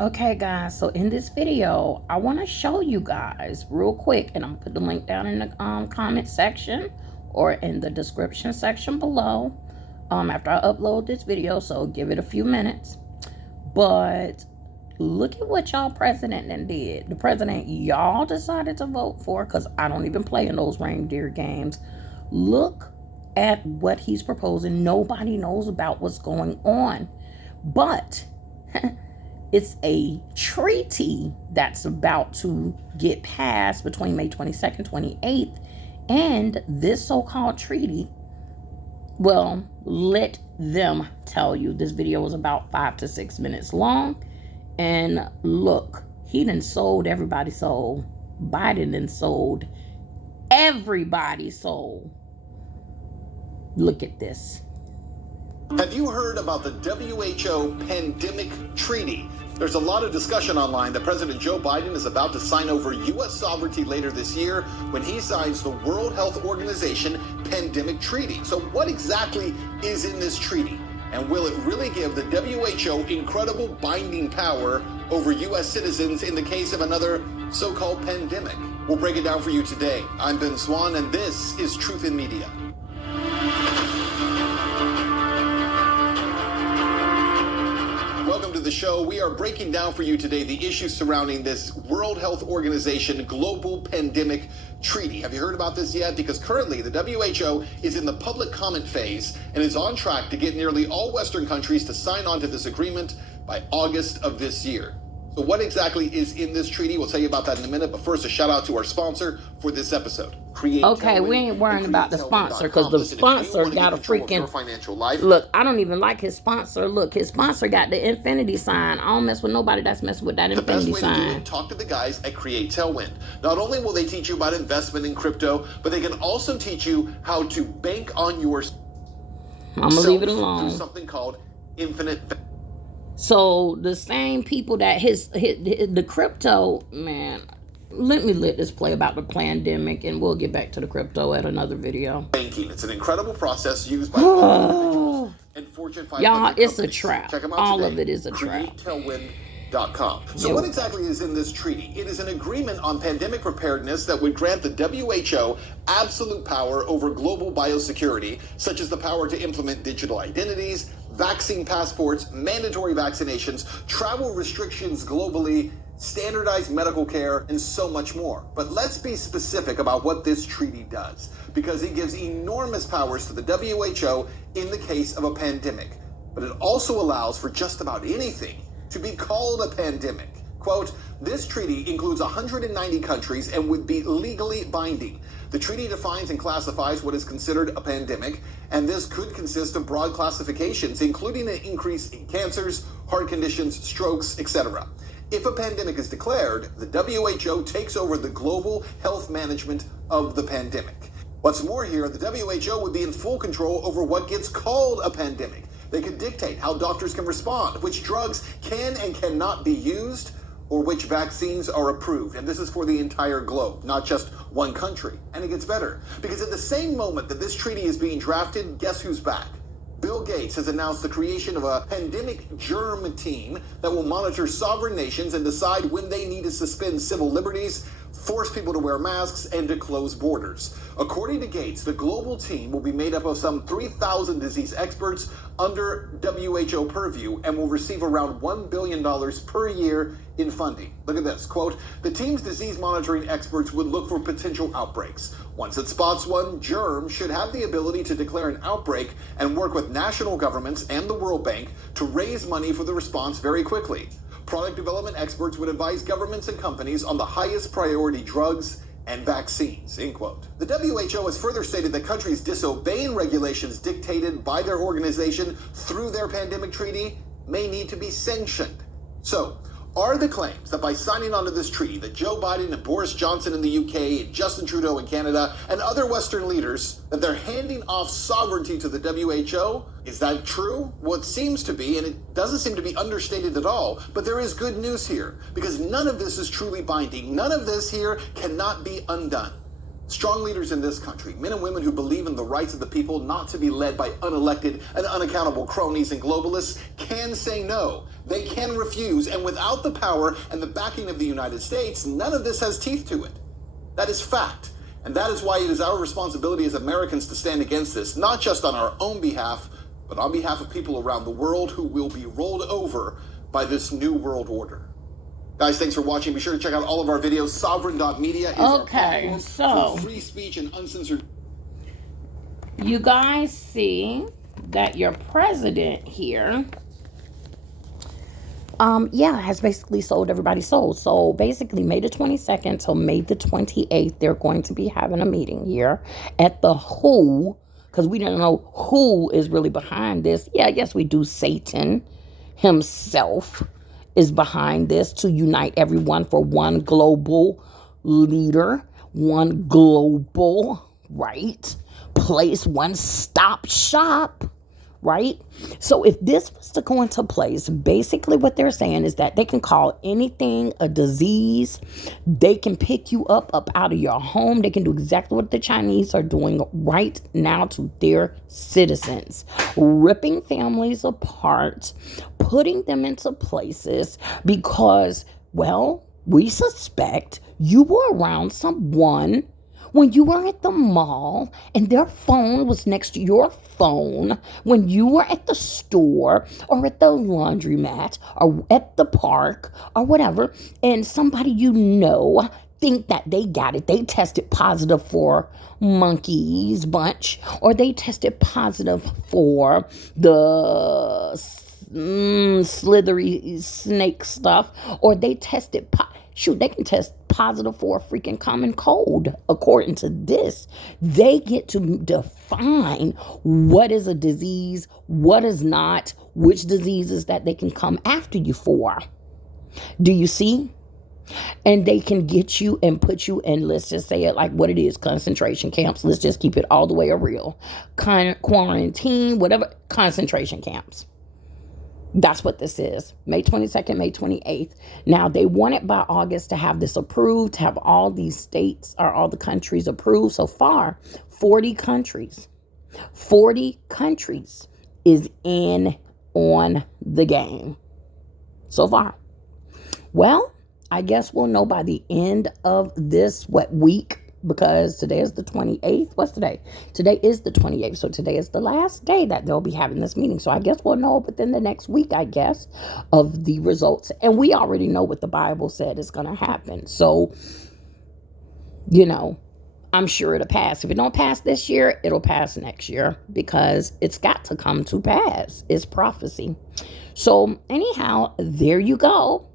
Okay guys, so in this video I want to show you guys real quick, and I'm gonna put the link down in the comment section or in the description section below after I upload this video, so give it a few minutes. But look at what y'all president then did. The president y'all decided to vote for, because I don't even play in those reindeer games. Look at what he's proposing. Nobody knows about what's going on, but it's a treaty that's about to get passed between May 22nd, 28th. And this so-called treaty, well, let them tell you. This video was about 5 to 6 minutes long. And look, he done sold everybody's soul. Biden done sold everybody's soul. Look at this. Have you heard about the WHO Pandemic Treaty? There's a lot of discussion online that President Joe Biden is about to sign over U.S. sovereignty later this year when he signs the World Health Organization Pandemic Treaty. So what exactly is in this treaty? And will it really give the WHO incredible binding power over U.S. citizens in the case of another so-called pandemic? We'll break it down for you today. I'm Ben Swan, and this is Truth in Media. Welcome to the show. We are breaking down for you today the issues surrounding this World Health Organization Global Pandemic Treaty. Have you heard about this yet? Because currently the WHO is in the public comment phase and is on track to get nearly all Western countries to sign on to this agreement by August of this year. So what exactly is in this treaty? We'll tell you about that in a minute, but first a shout out to our sponsor for this episode. Okay, we ain't worrying about the sponsor, because the sponsor got a freaking financial life. Look, I don't even like his sponsor. Look, his sponsor got the infinity sign. I don't mess with nobody that's messing with that infinity sign. The best way to do it, talk to the guys at Create Tailwind. Not only will they teach you about investment in crypto, but they can also teach you how to bank on your I'm gonna leave it alone. Through something called infinite. So the same people that the crypto, man, let this play about the pandemic, and we'll get back to the crypto at another video. Banking. It's an incredible process used by individuals and Fortune 500 y'all, it's companies. a trap. Check them out all today. of it is a trap. CreateTailwind.com. So what exactly is in this treaty? It is an agreement on pandemic preparedness that would grant the WHO absolute power over global biosecurity, such as the power to implement digital identities, vaccine passports, mandatory vaccinations, travel restrictions globally, standardized medical care, and so much more. But let's be specific about what this treaty does, because it gives enormous powers to the WHO in the case of a pandemic. But it also allows for just about anything to be called a pandemic. Quote, this treaty includes 190 countries and would be legally binding. The treaty defines and classifies what is considered a pandemic, and this could consist of broad classifications, including an increase in cancers, heart conditions, strokes, etc. If a pandemic is declared, the WHO takes over the global health management of the pandemic. What's more here, the WHO would be in full control over what gets called a pandemic. They could dictate how doctors can respond, which drugs can and cannot be used, or which vaccines are approved. And this is for the entire globe, not just one country. And it gets better, because at the same moment that this treaty is being drafted, guess who's back? Bill Gates has announced the creation of a pandemic germ team that will monitor sovereign nations and decide when they need to suspend civil liberties, force people to wear masks, and to close borders. According to Gates, the global team will be made up of some 3,000 disease experts under WHO purview and will receive around $1 billion per year in funding. Look at this, quote, the team's disease monitoring experts would look for potential outbreaks. Once it spots one, germ should have the ability to declare an outbreak and work with national governments and the World Bank to raise money for the response very quickly. Product development experts would advise governments and companies on the highest priority drugs and vaccines, end quote. The WHO has further stated that countries disobeying regulations dictated by their organization through their pandemic treaty may need to be sanctioned. So, are the claims that by signing onto this treaty that Joe Biden and Boris Johnson in the UK, and Justin Trudeau in Canada, and other Western leaders, that they're handing off sovereignty to the WHO? Is that true? Well, it seems to be, and it doesn't seem to be understated at all. But there is good news here, because none of this is truly binding. None of this here cannot be undone. Strong leaders in this country, men and women who believe in the rights of the people not to be led by unelected and unaccountable cronies and globalists, can say no. They can refuse, and without the power and the backing of the United States, none of this has teeth to it. That is fact. And that is why it is our responsibility as Americans to stand against this, not just on our own behalf, but on behalf of people around the world who will be rolled over by this new world order. Guys, thanks for watching. Be sure to check out all of our videos. Sovereign.media is our platform for free speech and uncensored. You guys see that your president here, has basically sold everybody's soul. So basically May the 22nd till May the 28th, they're going to be having a meeting here at the WHO, because we don't know who is really behind this. Yeah, yes, we do. Satan himself is behind this to unite everyone for one global leader, one global, right, place, one stop shop, right? So if this was to go into place, basically what they're saying is that they can call anything a disease. They can pick you up out of your home. They can do exactly what the Chinese are doing right now to their citizens, ripping families apart, putting them into places because, well, we suspect you were around someone when you were at the mall and their phone was next to your phone, when you were at the store or at the laundromat or at the park or whatever, and somebody you know think that they got it. They tested positive for monkeys bunch, or they tested positive for the slithery snake stuff, or they tested they can test positive for a freaking common cold. According to this, they get to define what is a disease, what is not, which diseases that they can come after you for. Do you see? And they can get you and put you in, let's just say it like what it is, concentration camps. Let's just keep it all the way real. Quarantine, whatever, concentration camps. That's what this is. May 22nd, May 28th. Now, they want it by August to have this approved, to have all these states or all the countries approved. So far, 40 countries. 40 countries is in on the game so far. Well, I guess we'll know by the end of this, week? Because today is the 28th. What's today? Today is the 28th. So today is the last day that they'll be having this meeting. So I guess we'll know within the next week, I guess, of the results. And we already know what the Bible said is going to happen. So, I'm sure it'll pass. If it don't pass this year, it'll pass next year because it's got to come to pass. It's prophecy. So anyhow, there you go.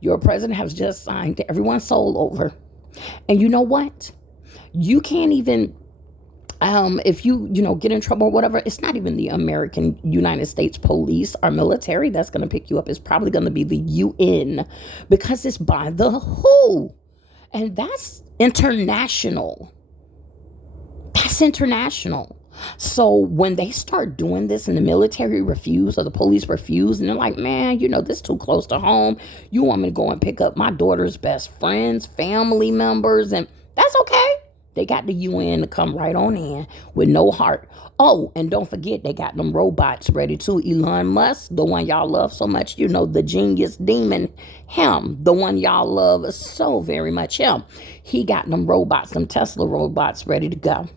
Your president has just signed everyone's soul over. And you know what? You can't even, if you get in trouble or whatever, it's not even the United States police or military that's going to pick you up. It's probably going to be the UN because it's by the WHO. And that's international. That's international. So when they start doing this and the military refuse or the police refuse and they're like, man, this is too close to home. You want me to go and pick up my daughter's best friends, family members, and that's okay. They got the UN to come right on in with no heart. Oh, and don't forget, they got them robots ready too. Elon Musk, the one y'all love so much, the genius demon, him, the one y'all love so very much, him. He got them robots, them Tesla robots ready to go.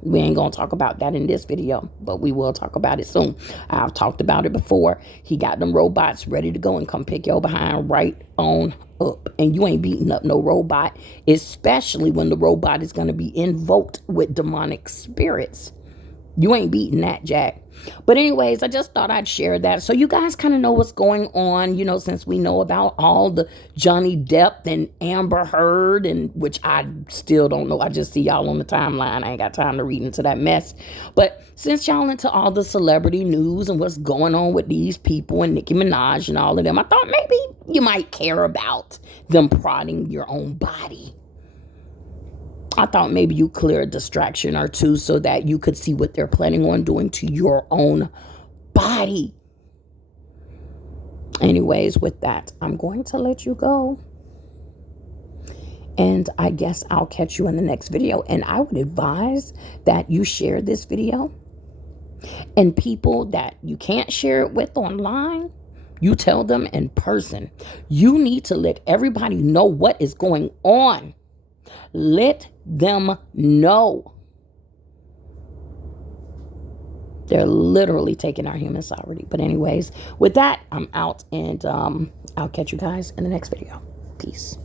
We ain't going to talk about that in this video, but we will talk about it soon. I've talked about it before. He got them robots ready to go and come pick your behind right on up. And you ain't beating up no robot, especially when the robot is going to be invoked with demonic spirits. You ain't beating that, Jack. But anyways, I just thought I'd share that so you guys kind of know what's going on, since we know about all the Johnny Depp and Amber Heard, and which I still don't know. I just see y'all on the timeline. I ain't got time to read into that mess. But since y'all into all the celebrity news and what's going on with these people and Nicki Minaj and all of them, I thought maybe you might care about them prodding your own body. I thought maybe you clear a distraction or two so that you could see what they're planning on doing to your own body. Anyways, with that, I'm going to let you go. And I guess I'll catch you in the next video. And I would advise that you share this video, and people that you can't share it with online, you tell them in person. You need to let everybody know what is going on. Let them know. They're literally taking our human sovereignty. But anyways, with that, I'm out, and I'll catch you guys in the next video. Peace.